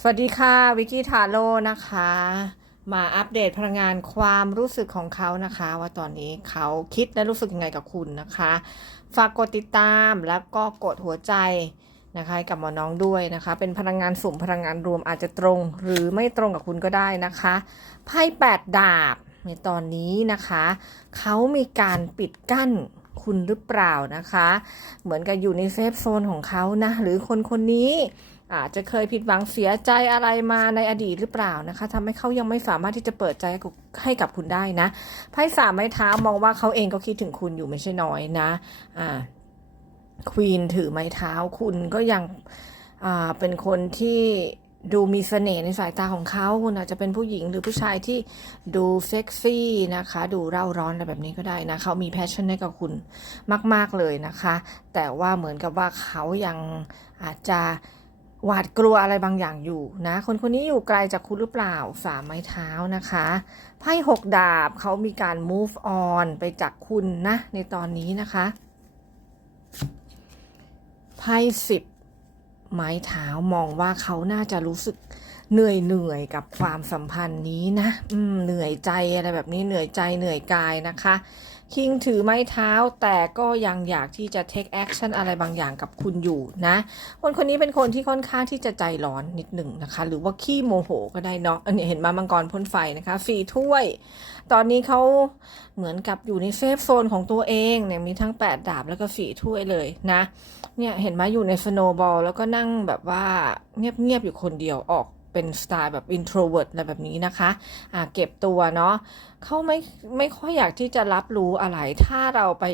สวัสดีค่ะ วิกกี้ทาโร่นะคะ มาอัปเดตพลังงานความรู้สึกของเขานะคะ ว่าตอนนี้เขาคิดและรู้สึกยังไงกับคุณนะคะ ฝากกดติดตามแล้วก็กดหัวใจนะคะกับหมอน้องด้วยนะคะ เป็นพลังงานสุ่มพลังงานรวมอาจจะตรงหรือไม่ตรงกับคุณก็ได้นะคะไพ่แปดดาบในตอนนี้นะคะเขามีการปิดกั้นคุณหรือเปล่านะคะ เหมือนกับอยู่ในเซฟโซนของเขานะหรือคนคนนี้ อาจจะเคยผิดหวังเสียใจอะไรมาในอดีตหรือเปล่านะคะทำให้เขายังไม่สามารถที่จะเปิดใจให้กับคุณได้นะไพ่สามไม้เท้ามองว่าเขาเองก็คิดถึงคุณอยู่ไม่ใช่น้อยนะอ่าควีนถือไม้เท้าคุณก็ยังอ่าเป็นคนที่ดูมีเสน่ห์ในสายตาของเขาคุณอาจจะเป็นผู้หญิงหรือผู้ชายที่ดูเซ็กซี่นะคะ ดูเร่าร้อนอะไรแบบนี้ก็ได้นะเขามีแพชชั่นให้กับคุณมาก ๆเลยนะคะ แต่ว่าเหมือนกับว่าเขายังอาจจะ หวาดกลัวอะไรบางอย่างอยู่นะ คนคนนี้อยู่ไกลจากคุณหรือเปล่าสามไม้เท้านะคะไพ่หกดาบเขามีการ move on ไปจากคุณนะ ในตอนนี้นะคะไพ่สิบไม้เท้ามองว่าเขาน่าจะรู้สึกเหนื่อยเหนื่อยกับความสัมพันธ์นี้นะ อืมเหนื่อยใจอะไรแบบนี้เหนื่อยใจเหนื่อยกายนะคะ คิงถือไม้เท้าแต่ก็ยังอยากที่จะ take action อะไรบางอย่างกับคุณอยู่นะ คนคนนี้เป็นคนที่ค่อนข้างที่จะใจร้อนนิดหนึ่งนะคะ หรือว่าขี้โมโหก็ได้เนาะอันนี้เห็นมามังกรพ่นไฟนะคะฟีถ้วย ตอนนี้เขาเหมือนกับอยู่ในเซฟโซนของตัวเองเนี่ยมีทั้ง 8 ดาบแล้วก็ฝีถ้วยเลยนะเนี่ยเห็นไหมอยู่ในสโนบอลแล้วก็นั่งแบบว่าเงียบๆอยู่คนเดียวออก เป็นสไตล์แบบ introvert อะไรแบบนี้นะคะอ่าเก็บตัวเนาะเขาไม่ไม่ค่อยอยากที่จะรับรู้อะไร ถ้าเราไป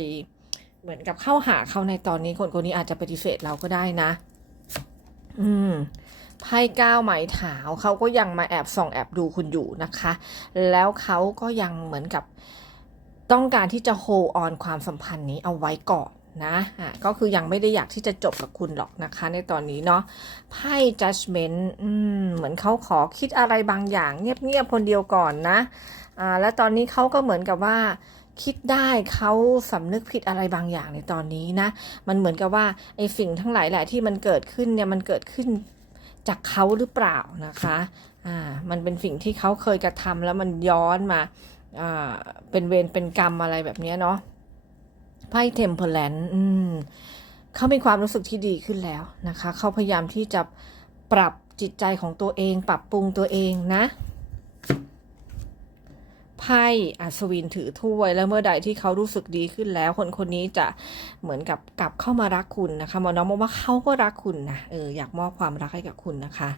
เหมือนกับเข้าหาเขาในตอนนี้คนคนนี้อาจจะปฏิเสธเราก็ได้นะ อืมไพ่ก้าวไหมถาวเขาก็ยังมาแอบส่องแอบดูคุณอยู่นะคะ แล้วเขาก็ยังเหมือนกับต้องการที่จะ hold on ความสัมพันธ์นี้เอาไว้ก่อน นะอะก็คือยังไม่ได้อยากที่จะจบกับคุณหรอกนะคะ ในตอนนี้เนาะไพ่ judgment อืมเหมือนเขาขอคิดอะไรบางอย่าง เงียบๆคนเดียวก่อนนะอ่าแล้วตอนนี้เขาก็เหมือนกับว่าคิดได้เขาสำนึกผิดอะไรบางอย่างในตอนนี้นะ มันเหมือนกับว่าไอ้สิ่งทั้งหลายแหละที่มันเกิดขึ้นเนี่ยมันเกิดขึ้นจากเขาหรือเปล่านะคะ อ่า มันเป็นสิ่งที่เขาเคยกระทำแล้วมันย้อนมา อ่า เป็นเวรเป็นกรรมอะไรแบบนี้เนาะ ไพ่เทมเพลนอืมเขามีความรู้สึกที่ดีขึ้นแล้วนะคะ เขาพยายามที่จะปรับจิตใจของตัวเอง ปรับปรุงตัวเองนะไพ่อัศวินถือถ้วย แล้วเมื่อใดที่เขารู้สึกดีขึ้นแล้ว คนคนนี้จะเหมือนกับกลับเข้ามารักคุณนะคะมอน้องบอกว่าเขาก็รักคุณนะเอออยากมอบความรักให้กับคุณนะคะ